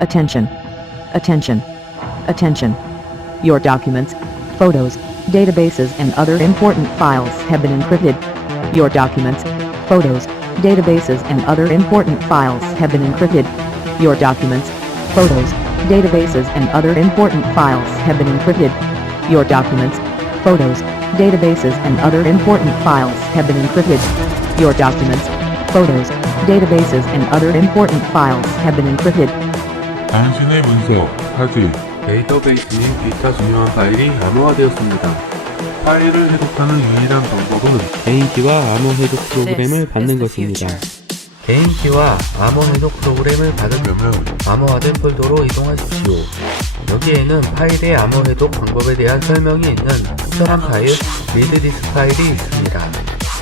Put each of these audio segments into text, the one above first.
Attention. Attention. Attention. Your documents, photos, databases and other important files have been encrypted. Your documents, photos, databases and other important files have been encrypted. Your documents, photos, databases and other important files have been encrypted. Your documents, photos, databases and other important files have been encrypted. Your documents, photos, databases and other important files have been encrypted. 당신의 문서, 사진, 데이터베이스인 기타 중요한 파일이 암호화되었습니다. 파일을 해독하는 유일한 방법은 개인키와 암호 해독 프로그램을 받는 것입니다. 개인키와 암호 해독 프로그램을 받으려면 암호화된 폴더로 이동하십시오. 여기에는 파일의 암호 해독 방법에 대한 설명이 있는 특별한 파일, 리드 디스 파일이 있습니다.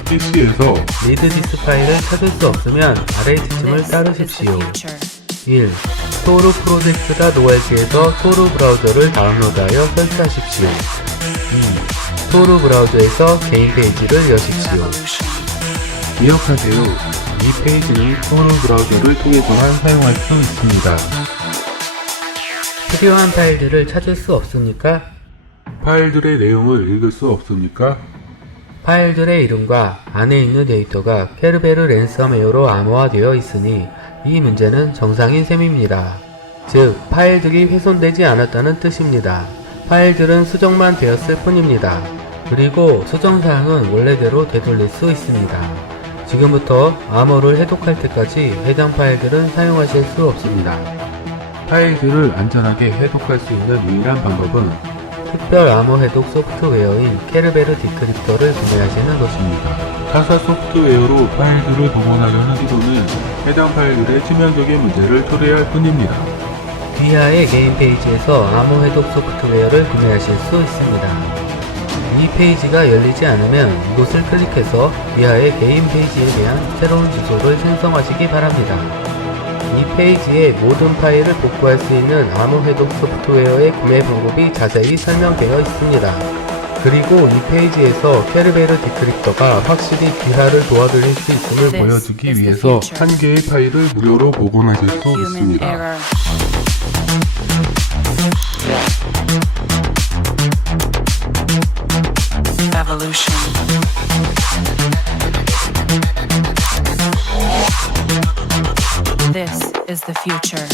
PC에서 리드 디스 파일을 찾을 수 없으면 아래 지침을 따르십시오. 1. 토르 프로젝트.org에서 토르 브라우저를 다운로드하여 설치하십시오. 2. 토르 브라우저에서 개인 페이지를 여십시오. 기억하세요. 이 페이지는 토르 브라우저를 통해서만 사용할 수 있습니다. 필요한 파일들을 찾을 수 없습니까? 파일들의 내용을 읽을 수 없습니까? 파일들의 이름과 안에 있는 데이터가 케르베르 랜섬웨어로 암호화되어 있으니 이 문제는 정상인 셈입니다. 즉, 파일들이 훼손되지 않았다는 뜻입니다. 파일들은 수정만 되었을 뿐입니다. 그리고 수정사항은 원래대로 되돌릴 수 있습니다. 지금부터 암호를 해독할 때까지 해당 파일들은 사용하실 수 없습니다. 파일들을 안전하게 해독할 수 있는 유일한 방법은 특별 암호 해독 소프트웨어인 케르베르 디크립터를 구매하시는 것입니다. 타사 소프트웨어로 파일들을 복원하려는 시도는 해당 파일들의 치명적인 문제를 초래할 뿐입니다. 귀하의 개인 페이지에서 암호 해독 소프트웨어를 구매하실 수 있습니다. 이 페이지가 열리지 않으면 이곳을 클릭해서 귀하의 개인 페이지에 대한 새로운 주소를 생성하시기 바랍니다. 이 페이지에 모든 파일을 복구할 수 있는 암호 해독 소프트웨어의 구매 방법이 자세히 설명되어 있습니다. 그리고 이 페이지에서 케르베르 디크립터가 확실히 귀하를 도와드릴 수 있음을 보여주기 위해서. 한 개의 파일을 무료로 복원하실 수 있습니다. is the future.